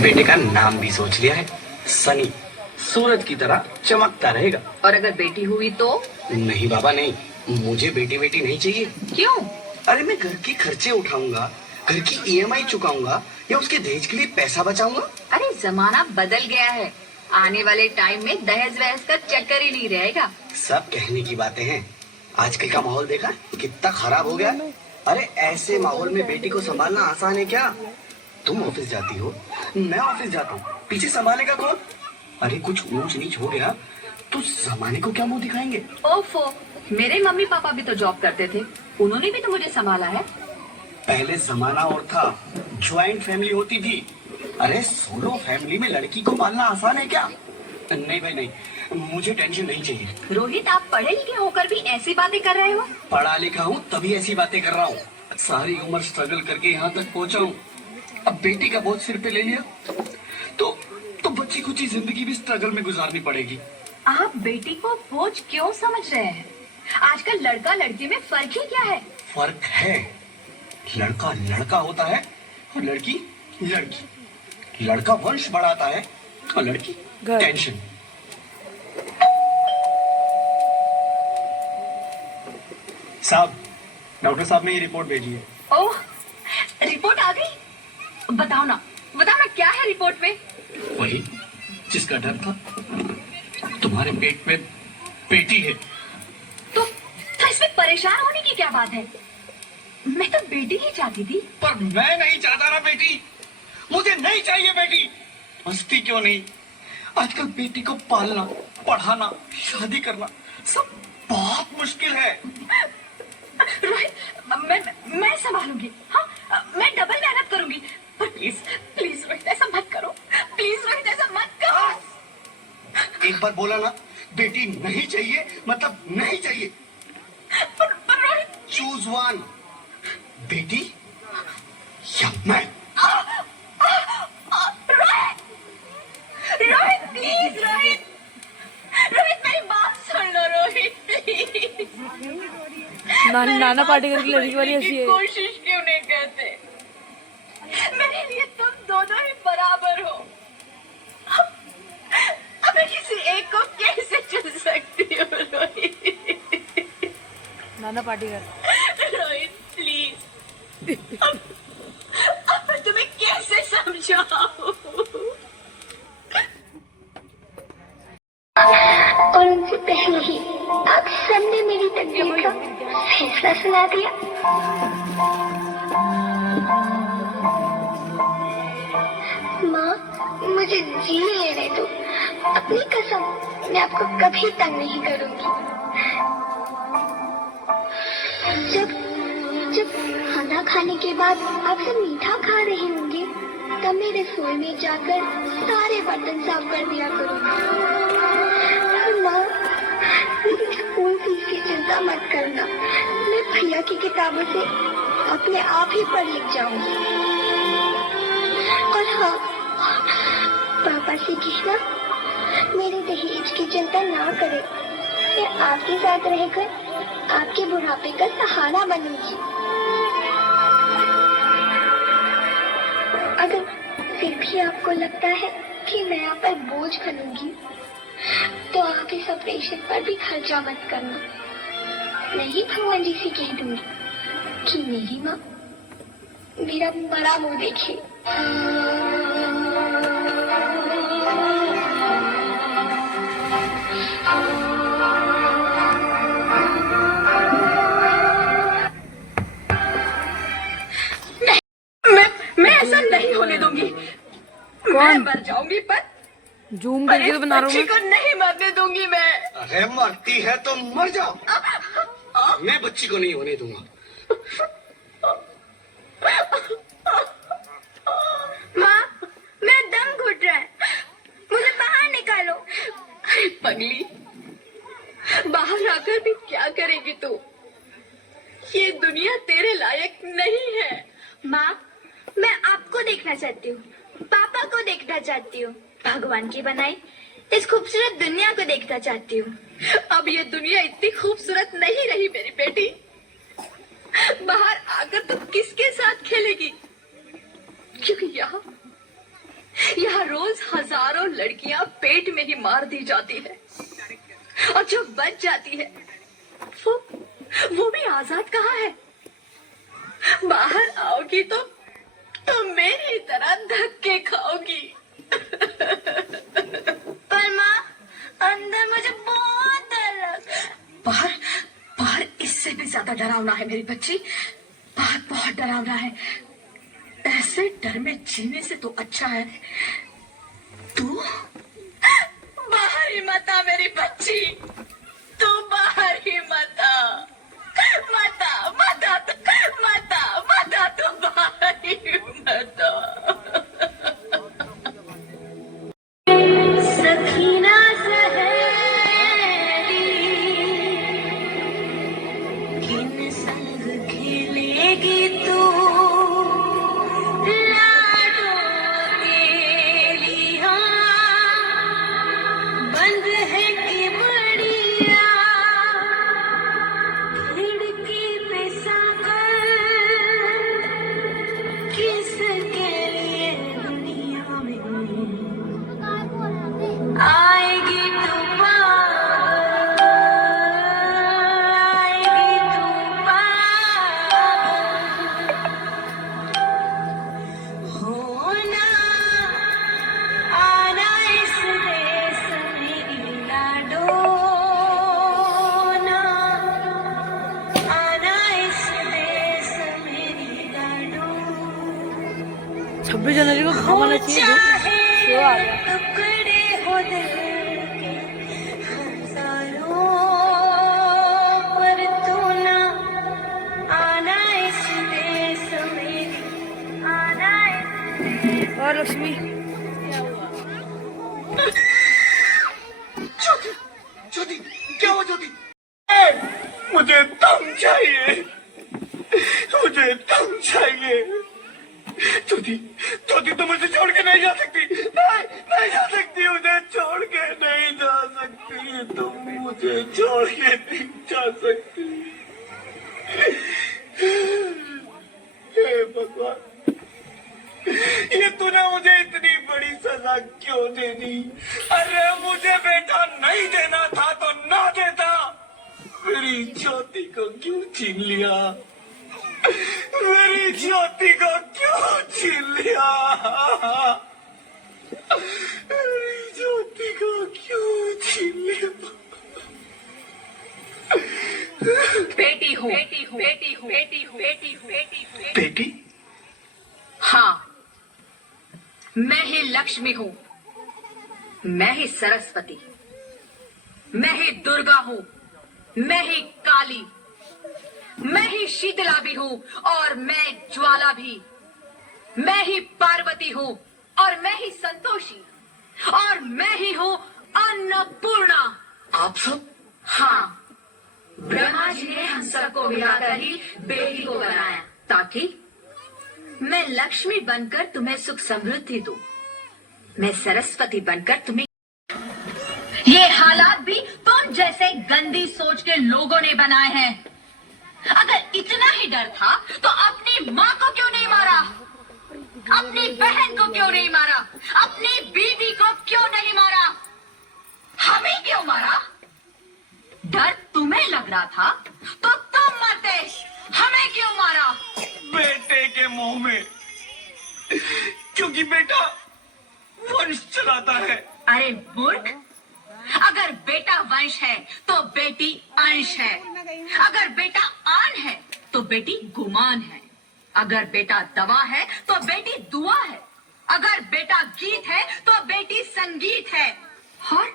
बेटे का नाम भी सोच लिया है, सनी। सूरज की तरह चमकता रहेगा। और अगर बेटी हुई तो? नहीं बाबा नहीं, मुझे बेटी बेटी नहीं चाहिए। क्यों? अरे मैं घर के खर्चे उठाऊंगा, घर की ईएमआई चुकाऊंगा या उसके दहेज के लिए पैसा बचाऊंगा। अरे जमाना बदल गया है, आने वाले टाइम में दहेज वहेज का चक्कर ही नहीं रहेगा। सब कहने की बातें हैं, आजकल का माहौल देखा कितना खराब हो गया। अरे ऐसे माहौल में बेटी को संभालना आसान है क्या? तुम ऑफिस जाती हो, मैं ऑफिस जाता हूँ, पीछे संभालेगा कौन? अरे कुछ ऊंच नीच हो गया तो जमाने को क्या मुंह दिखाएंगे? ओफो, मेरे मम्मी पापा भी तो जॉब करते थे, उन्होंने भी तो मुझे संभाला है। पहले जमाना और था, ज्वाइंट फैमिली होती थी। अरे सोलो फैमिली में लड़की को पालना आसान है क्या? नहीं भाई नहीं, मुझे टेंशन नहीं चाहिए। रोहित, आप पढ़े लिखे होकर भी ऐसी बातें कर रहे हो? पढ़ा लिखा हूँ तभी ऐसी बातें कर रहा हूँ, सारी उम्र स्ट्रगल करके यहाँ तक पहुँचा हूँ। अब बेटी का बोझ सिर पे ले लिया तो बच्ची कुछ जिंदगी भी स्ट्रगल में गुजारनी पड़ेगी। आप बेटी को बोझ क्यों समझ रहे हैं? आजकल लड़का लड़की में फर्क ही क्या है? फर्क है, लड़का लड़का होता है और लड़की लड़की। लड़का वंश बढ़ाता है और लड़की टेंशन। साहब, डॉक्टर साहब ने ये रिपोर्ट भेजी है। ओह, रिपोर्ट आ गई? बताओ ना क्या है रिपोर्ट में? वही जिसका डर था, तुम्हारे पेट में बेटी है। तो इसमें परेशान होने की क्या बात है? मैं तो बेटी ही चाहती थी। पर मैं नहीं चाहता ना बेटी, मुझे नहीं चाहिए बेटी। मस्ती क्यों नहीं, आजकल बेटी को पालना, पढ़ाना, शादी करना सब बहुत मुश्किल है। रोहित, मैं संभालूंगी। हाँ, मैं डबल मेहनत करूंगी। पर प्लीज प्लीज रोहित, ऐसा मत करो। प्लीज रोहित, ऐसा मत करो। एक बार बोला ना, बेटी नहीं चाहिए मतलब नहीं चाहिए। पर रोहित, चूज वन, बेटी या मैं। रोहित प्लीज, रोहित मेरी बात सुन लो रोहित प्लीज। नाना पाटेकर की लड़की वाली ऐसी है। कोशिश क्यों नहीं करते? मेरे लिए तुम दोनों ही बराबर हो। अब मैं किसी एक को कैसे चुन सकती हूँ रोहित? नाना पाटेकर। रोहित प्लीज, अब मैं तुम्हें कैसे समझाऊं? और उनसे पहले ही आप सबने मेरी तकदीर का फैसला सुना दिया। माँ, मुझे जीने लेने दो। अपनी कसम, मैं आपको कभी तंग नहीं करूंगी। जब खाना खाने के बाद आप सब मीठा खा रहे होंगे, तब मैं रसोई में जाकर सारे बर्तन साफ कर दिया करूंगी। माँ, स्कूल फीस की चिंता मत करना, मैं भैया की किताबों से अपने आप ही पढ़ लिख जाऊंगी। और हाँ, पापा से कहना मेरे दहेज की चिंता ना करे, मैं आपके साथ रहकर आपके बुढ़ापे का सहारा बनूंगी। अगर फिर भी आपको लगता है कि मैं आप पर बोझ बनूंगी, तो आप इस ऑपरेशन पर भी खर्चा मत करना। मैं ही भगवान जी से कह दूंगी कि मेरी माँ मेरा बड़ा मुंह देखे। मैं ऐसा नहीं होने दूंगी। मैं मर जाऊंगी, पर जूम करके तो बना रहा बच्ची हूँ को नहीं मरने दूंगी मैं। अरे मरती है तो मर जाओ, मैं बच्ची को नहीं होने दूंगा। माँ, मेरा दम घुट रहा है, मुझे बाहर निकालो। अरे पगली, बाहर आकर भी क्या करेगी तू? ये दुनिया तेरे लायक नहीं है। माँ, मैं आपको देखना चाहती हूँ, पापा को देखना चाहती हूँ, भगवान की बनाई इस खूबसूरत दुनिया को देखना चाहती हूँ। अब ये दुनिया इतनी खूबसूरत नहीं रही मेरी बेटी। बाहर आकर तू किसके साथ खेलेगी? क्योंकि रोज हजारों लड़कियां पेट में ही मार दी जाती है, और जो बच जाती है वो भी आजाद कहाँ है? बाहर आओगी तो मेरी तरह धक्के खाओगी। पर माँ, अंदर मुझे बहुत डर लग रहा है। बाहर बाहर इससे भी ज्यादा डरावना है मेरी बच्ची, बाहर बहुत डरावना है। ऐसे डर में जीने से तो अच्छा है तू बाहर ही मत आ मेरी बच्ची, तू बाहर ही मत आ, मत आ, मत आ, मत आ, मत आ, तू बाहर ही मत आ। सखीना सहेली किन संग खेलेगी तू, लाडो तेरी हाँ बंद है कि बढ़िया, खिड़की पे साकर किसके लिए दुनिया में आएगी तू पागल, आएगी तू पागल, होना आना इस देश मेरी लाडो, ना आना इस देश मेरी लाडो। 26 जनवरी को कहाँ आना चाहिए? शो आ गया। टुकड़े हो दिल के हजारों, पर तू ना आना इस देश में, आना इस और लक्ष्मी ज्योति, ज्योति, क्या हुआ ज्योति? मुझे तुम चाहिए, मुझे तुम चाहिए। ज्योति, ज्योति तुम मुझे छोड़ के नहीं जा सकती, नहीं, नहीं जा सकती, मुझे छोड़ के नहीं जा सकती, तुम मुझे छोड़ के नहीं जा सकती। हे भगवान, ये तूने मुझे इतनी बड़ी सजा क्यों दे दी? अरे मुझे बेटा नहीं देना था तो ना देता, मेरी ज्योति को क्यों छीन लिया? मेरी ज्योति को क्यों छीन लिया? मेरी ज्योति को क्यों छीन लिया? बेटी हूँ, बेटी हूँ, बेटी हूँ, बेटी हूँ, बेटी हूँ, बेटी हूँ। बेटी? हाँ, मैं ही लक्ष्मी हूँ, मैं ही सरस्वती, मैं ही दुर्गा हूँ, मैं ही काली, मैं ही शीतला भी हूँ, और मैं ज्वाला भी, मैं ही पार्वती हूँ, और मैं ही संतोषी, और मैं ही हूँ अन्नपूर्णा। आप सब? हाँ, ब्रह्मा जी ने हम सबको मिलाकर ही बेटी को बनाया, ताकि मैं लक्ष्मी बनकर तुम्हें सुख समृद्धि दूं, मैं सरस्वती बनकर तुम्हें। ये हालात भी तुम जैसे गंदी सोच के लोगों ने बनाए हैं। अगर इतना ही डर था तो अपनी माँ को क्यों नहीं मारा, अपनी बहन को क्यों नहीं मारा, अपनी बीवी को क्यों नहीं मारा, हमें क्यों मारा? डर तुम्हें लग रहा था तो तुम मरते, हमें क्यों मारा? बेटे के मुंह में, क्योंकि बेटा वंश चलाता है। अरे मूर्ख, अगर बेटा वंश है तो बेटी अंश है, अगर बेटा आन है तो बेटी गुमान है, अगर बेटा दवा है तो बेटी दुआ है, अगर बेटा गीत है तो बेटी संगीत है, और